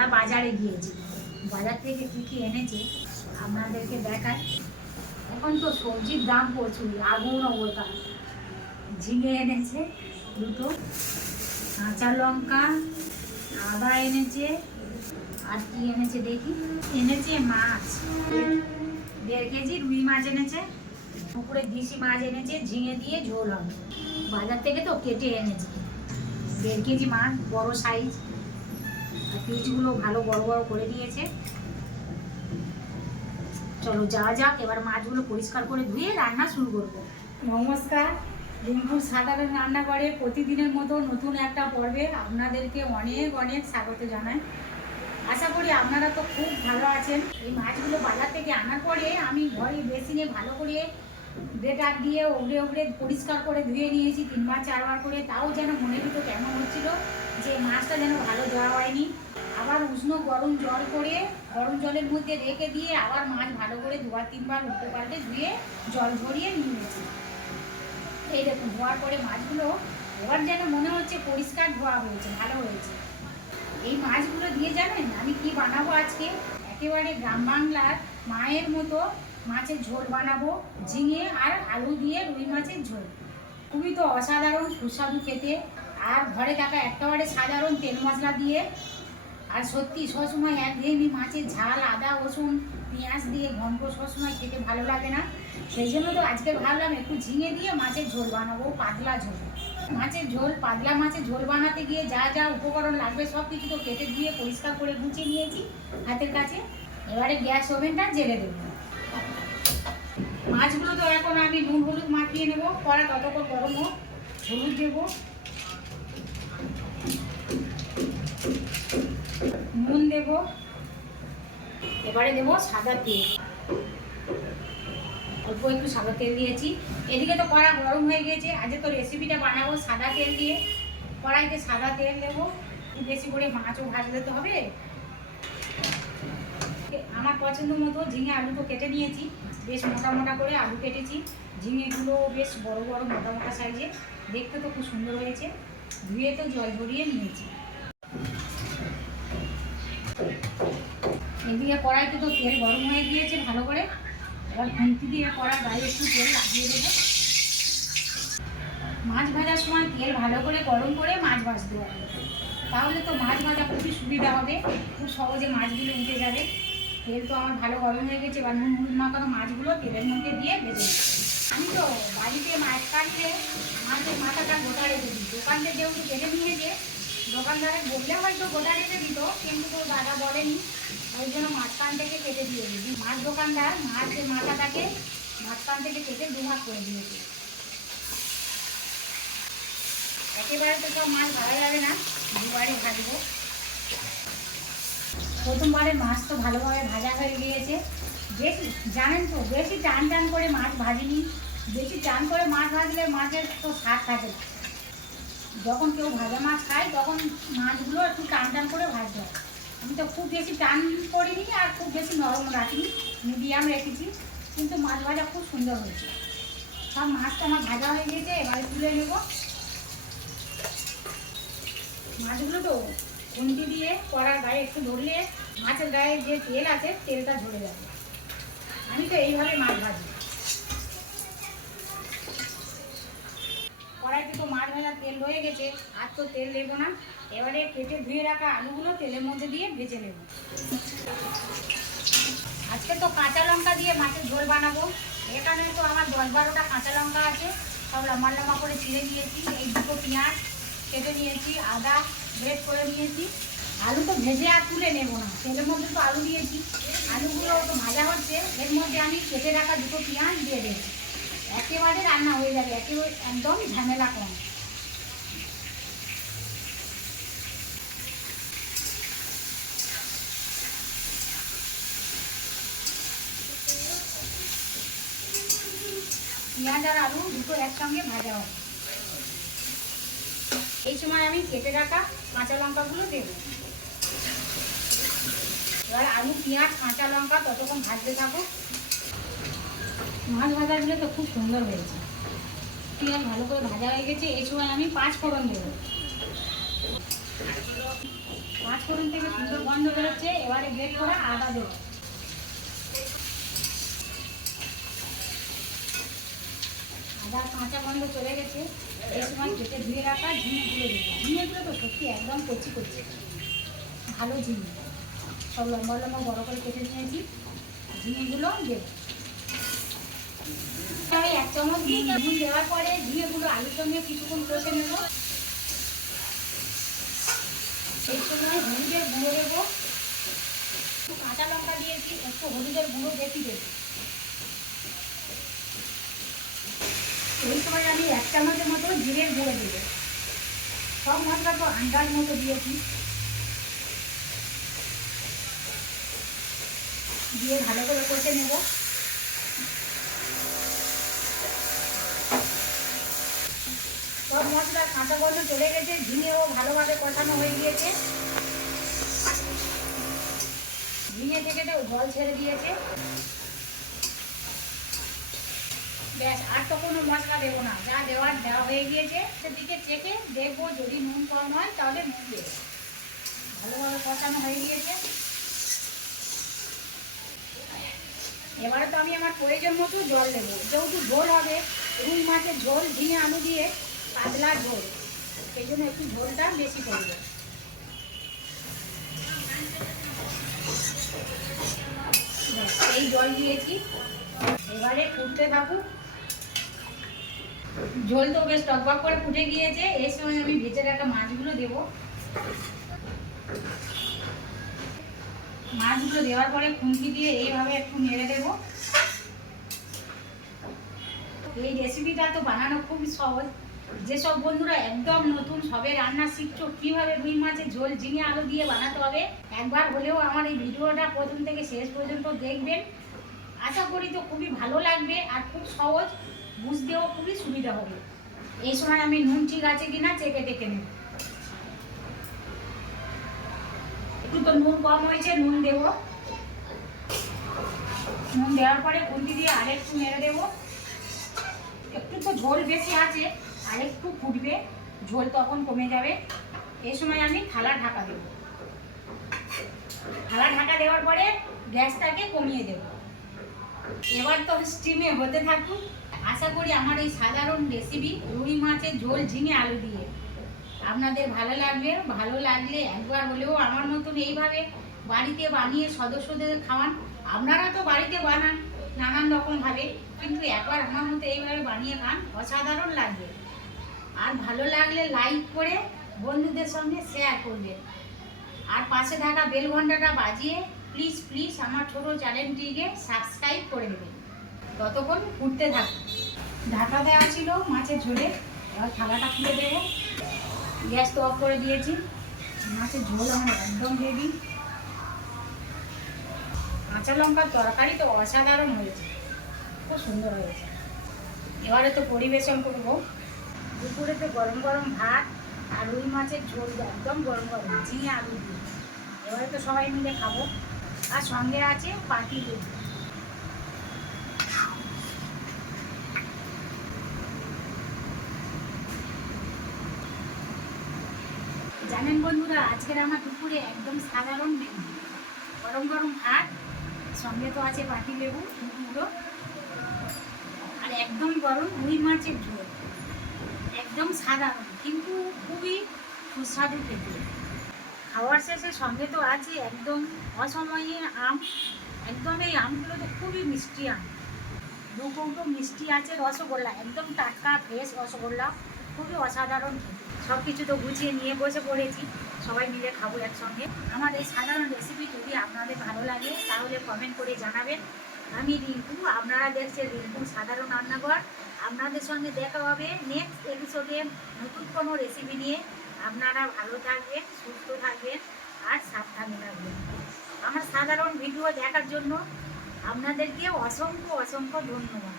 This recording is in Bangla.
দাদা বাজারে গিয়েছে। বাজার থেকে কী কী এনেছে আপনাদেরকে দেখায় এখন তো সবজির দাম প্রচুর, আগুন অবতা ঝিঙে এনেছে দুটো, কাঁচা লঙ্কা, আদা এনেছে, আর কি এনেছে দেখি? এনেছে মাছ। দেড় কেজি রুই মাছ এনেছে, পুকুরে দেশি মাছ এনেছে, ঝিঙে দিয়ে ঝোল হবে। বাজার থেকে তো কেটে এনেছে। দেড় কেজি মাছ, বড় সাইজ। পিসগুলো ভালো বড় বড় করে দিয়েছে। চলো যা যাক, এবার মাছগুলো পরিষ্কার করে ধুয়ে রান্না শুরু করব। নমস্কার রিঙ্কু সাধারণ রান্না করে প্রতিদিনের মতো নতুন একটা পর্বে আপনাদেরকে অনেক অনেক স্বাগত জানাই। আশা করি আপনারা তো খুব ভালো আছেন। এই মাছগুলো বাজার থেকে আনার পরে আমি ঘরে বেসিনে ভালো করে ডেটার দিয়ে ওগড়ে ওগড়ে পরিষ্কার করে ধুয়ে নিয়েছি তিনবার চারবার করে। তাও যেন মনে ভিতর কেমন হচ্ছিল, যে মাছটা যেন ভালো ধোয়া হয়নি। আবার উষ্ণ গরম জল করে, গরম জলের মধ্যে রেখে দিয়ে আবার মাছ ভালো করে দুবার তিনবার উল্টে পাল্টে ধুয়ে জল ঝরিয়ে নিয়েছি। এই দেখুন, ধোয়ার পরে মাছগুলো, এবার যেন মনে হচ্ছে পরিষ্কার ধোয়া হয়েছে, ভালো হয়েছে। এই মাছগুলো দিয়ে জানেন আমি কি বানাবো আজকে? একেবারে গ্রাম বাংলার মায়ের মতো মাছের ঝোল বানাবো, ঝিঙে আর আলু দিয়ে রুই মাছের ঝোল। খুবই তো অসাধারণ, সুস্বাদু খেতে। আর ঘরে থাকা একেবারে সাধারণ তেল মশলা দিয়ে। আর সত্যি, সবসময় একঘেয়েমি মাছের ঝাল, আদা, রসুন, পেঁয়াজ দিয়ে ঘন্ট সবসময় খেতে ভালো লাগে না। সেই জন্য তো আজকে ভাবলাম একটু ঝিঙে দিয়ে মাছের ঝোল বানাবো, পাতলা ঝোল। মাছের ঝোল, পাতলা মাছের ঝোল বানাতে গিয়ে যা যা উপকরণ লাগবে সব কিছু তো কেটে দিয়ে পরিষ্কার করে গুছিয়ে নিয়েছি হাতের কাছে। এবারে গ্যাস ওভেনটা জেলে দেবো। মাছগুলো তো এখন আমি নুন হলুদ মাখিয়ে নেব কড়া ততক্ষণ গরম হোক, হলুদ দেবো। নুন দেব। এবারে দেবো সাদা তেল। অল্প একটু সাদা তেল দিয়েছি। এদিকে তো কড়া গরম হয়ে গেছে, আজকে তো রেসিপিটা বানাবো সাদা তেল দিয়ে। কড়াইতে সাদা তেল দেবো। বেশি করে মাছও ভাজতে তো হবে। আমার পছন্দ মতো ঝিঙে আলু তো কেটে নিয়েছি। বেশ মোটা মোটা করে আলু কেটেছি। ঝিঙেগুলো বেশ বড় বড় মোটা মোটা সাইজে। দেখতে তো খুব সুন্দর হয়েছে। ধুয়ে তো জল ভরিয়ে নিয়েছি। এদিকে কড়াইতে তো তেল গরম হয়ে গিয়েছে ভালো করে। এবার খুন্তি দিয়ে কড়া গায়ে একটু তেল লাগিয়ে দেবো। মাছ ভাজার সময় তেল ভালো করে গরম করে মাছ ভাজতে হবে। তাহলে তো মাছ ভাজা খুবই সুবিধা হবে। খুব সহজে মাছগুলো উঠে যাবে। তেল তো আমার ভালো গরম হয়ে গেছে, এবার নুন হলুদ মাখানো মাছগুলো তেলের মধ্যে দিয়ে ভেজে আমি তো বাড়িতে মাছ কাটলে মাছের মাথাটা গোটা রেখে দিই। দোকানতে যেহেতু কেটে নিয়েছে দোকানদারে বললে হয়তো গোটা রেখে দিত, কিন্তু তোর দাদা বলেনি। ওই জন্য মাঝখান থেকে কেটে দিয়ে দিই মাছ দোকানদার মাছের মাথাটাকে মাঝখান থেকে কেটে দু ভাগ করে দিয়েছে। একেবারে তো সব মাছ ভালো যাবে না, দুবারই ভাজবো। প্রথমবারে মাছ তো ভালোভাবে ভাজা হয়ে গিয়েছে। বেশি জানেন তো, বেশি টান টান করে মাছ ভাজিনি। বেশি টান করে মাছ ভাজলে মাছের তো স্বাদ থাকে যখন কেউ ভাজা মাছ খায়, তখন মাছগুলো একটু টান টান করে ভাজতে হয়। আমি তো খুব বেশি টান করিনি আর খুব বেশি নরম রাখিনি, মিডিয়াম রেখেছি। কিন্তু মাছ ভাজা খুব সুন্দর হয়েছে। সব মাছটা আমার ভাজা হয়ে গেছে এবারে তুলে নেব। মাছগুলো তো খুন্তি দিয়ে কড়ার গায়ে একটু ধরলে মাছের গায়ে যে তেল আছে, তেলটা ঝরে যাবে। আমি তো এইভাবে মাছ ভাজি। কড়াইতে তো মাছ ভাজার তেল রয়ে গেছে, আর তো তেল দেবো না। এবারে কেটে ধুয়ে রাখা আলুগুলো তেলের মধ্যে দিয়ে ভেজে নেব। আজকে তো কাঁচা লঙ্কা দিয়ে মাছের ঝোল বানাবো। এখানে তো আমার দশ বারোটা কাঁচা লঙ্কা আছে। সব লম্বা লম্বা করে ছিঁড়ে নিয়েছি। এই দুটো পেঁয়াজ কেটে নিয়েছি, আদা গ্রেট করে নিয়েছি। আলু তো ভেজে আর তুলে নেব না। তেলের মধ্যে তো আলু দিয়েছি। আলুগুলো তো ভাজা হচ্ছে, এর মধ্যে আমি কেটে রাখা দুটো পেঁয়াজ দিয়ে দিয়েছি একেবারে রান্না হয়ে যাবে, একেবারে একদম ঝামেলা কম। পেঁয়াজ আর আলু দুটো একসঙ্গে ভাজা হবে। এই সময় আমি কেটে রাখা কাঁচা লঙ্কাগুলো দেবো। এবার আলু, পেঁয়াজ, কাঁচা লঙ্কা ততক্ষণ ভাজতে থাকো মাছ ভাজাগুলো তো খুব সুন্দর হয়েছে। পেঁয়াজ ভালো করে ভাজা হয়ে গেছে এই সময় আমি পাঁচ ফোড়ন দেবো। পাঁচফোড়ন থেকে সুন্দর গন্ধ বেরোচ্ছে, এবারে গ্রেট করা আদা দেবো। আদার কাঁচা গন্ধ চলে গেছে, এই সময় কেটে ধুয়ে রাখা ঝিঙেগুলো দেবো ঝিঙেগুলো তো সত্যি একদম কচি কচি, ভালো ঝিঙে। সব লম্বা লম্বা বড় করে কেটে নিয়েছি ঝিঙেগুলো দেবো এক চামচ দিয়ে নুন দেওয়ার পরে ঝিঙেগুলো আলুর সঙ্গে কিছুক্ষণ কষে নেব। এই সময় হলুদের গুঁড়ো দেবো। একটু কাঁচা লঙ্কা দিয়েছি, একটু হলুদের গুঁড়ো বেশি দেবো। এই সময় আমি এক চামচের মতো জিরের গুঁড়ো দেবো। সব মশলা তো আন্দাজ মতো দিয়েছি। দিয়ে ভালো করে কষে নেব। সব মশলা কাঁচা গন্ধ চলে গেছে, ঝিঙেও ভালোভাবে কষানো হয়ে গিয়েছে। ঝিঙে থেকে তো জল ছেড়ে দিয়েছে। ব্যাস, আর তো কোনো মশলা দেবো না। যা দেওয়ার দেওয়া হয়ে গিয়েছে, সেদিকে চেকে দেখব যদি নুন কম হয়, তাহলে নুন দেবো। ভালোভাবে কষানো হয়ে গিয়েছে। এবারে তো আমি আমার প্রয়োজন মতো জল দেবো। যেহেতু ঝোল হবে, রুই মাছের ঝোল, ঝিঙে আলু দিয়ে পাতলা ঝোল। সেই জন্য একটু ঝোলটা বেশি করবে। এই জল দিয়েছি। এবারে ফুটতে থাকুক। ঝোল তো বেশ টকবক করে ফুটে গিয়েছে এই সময় আমি ভেজে রাখা মাছগুলো দেবো। মাছগুলো দেওয়ার পরে খুন্তি দিয়ে এইভাবে একটু নেড়ে দেবো। এই রেসিপিটা তো বানানো খুবই সহজ। যেসব বন্ধুরা একদম নতুন, সবে রান্না শিখছো, কীভাবে রুই মাছের ঝোল, ঝিঙে আলু দিয়ে বানাতে হবে, একবার হলেও আমার এই ভিডিওটা প্রথম থেকে শেষ পর্যন্ত দেখবেন। আশা করি তো খুবই ভালো লাগবে আর খুব সহজ। বুঝতেও খুবই সুবিধা হবে। এই সময় আমি নুন ঠিক আছে কিনা চেকে টেকে নেব। একটু তো নুন কম হয়েছে, নুন দেবো। নুন দেওয়ার পরে খুন্তি দিয়ে আরেকটু মেরে দেবো। একটু তো ঝোল বেশি আছে, আরেকটু ফুটবে, ঝোল তখন কমে যাবে। এই সময় আমি থালা ঢাকা দেবো। থালা ঢাকা দেওয়ার পরে গ্যাসটাকে কমিয়ে দেবো। এবার তো স্টিমে হতে থাকুক। আশা করি আমার এই সাধারণ রেসিপি রুই মাছের ঝোল ঝিঙে আলু দিয়ে। আপনাদের ভালো লাগবে, ভালো লাগলে একবার হলেও আমার মতন এইভাবে বাড়িতে বানিয়ে সদস্যদের খাওয়ান। আপনারা তো বাড়িতে বানান নানান রকমভাবে কিন্তু একবার আমার মতো এইভাবে বানিয়ে খান, অসাধারণ লাগবে। আর ভালো লাগলে লাইক করে বন্ধুদের সঙ্গে শেয়ার করবেন। আর পাশে থাকা বেল ঘন্টাটা বাজিয়ে প্লিজ প্লিজ আমার ছোট চ্যানেলটিকে সাবস্ক্রাইব করে দেবেন। ততক্ষণ ফুটতে থাকুন। ঢাকা দেওয়া ছিল, মাছের ঝোলে। এবার থালাটা খুলে দেবো। গ্যাস তো অফ করে দিয়েছি। মাছের ঝোল আমার একদম রেডি কাঁচা লঙ্কার তরকারি তো অসাধারণ হয়েছে। খুব সুন্দর হয়েছে। এবারে তো পরিবেশন করব। দুপুরে তো গরম গরম ভাত আর রুই মাছের ঝোল একদম গরম গরম ঝিঙে আলু দিয়ে। এবারে তো সবাই মিলে খাব। আর সঙ্গে আছে পাটি লেবু জানেন বন্ধুরা, আজকের আমার দুপুরে একদম সাধারণ মেনু। গরম গরম ভাত, সঙ্গে তো আছে পাটি লেবু মুড়ো আর একদম গরম রুই মাছের ঝোল। একদম সাধারণ, কিন্তু খুবই সুস্বাদু খেতে। খাওয়ার শেষে সঙ্গে তো আছে একদম অসময়ে আম। একদম এই আমগুলো তো খুবই মিষ্টি আম। দু কৌটো মিষ্টি আছে রসগোল্লা, একদম টাটকা ফ্রেশ রসগোল্লা। খুবই অসাধারণ। সব কিছু তো গুছিয়ে নিয়ে বসে পড়েছি। সবাই মিলে খাব একসঙ্গে। আমার এই সাধারণ রেসিপি যদি আপনাদের ভালো লাগে, তাহলে কমেন্ট করে জানাবেন। আমি রিঙ্কু, আপনারা দেখছেন রিঙ্কু সাধারণ রান্নাঘর। আপনাদের সঙ্গে দেখা হবে নেক্সট এপিসোডে নতুন কোনো রেসিপি নিয়ে। আপনারা ভালো থাকবেন, সুস্থ থাকবেন, আর সাবধানে থাকবেন। আমার সাধারণ ভিডিও দেখার জন্য আপনাদেরকে অসংখ্য অসংখ্য ধন্যবাদ।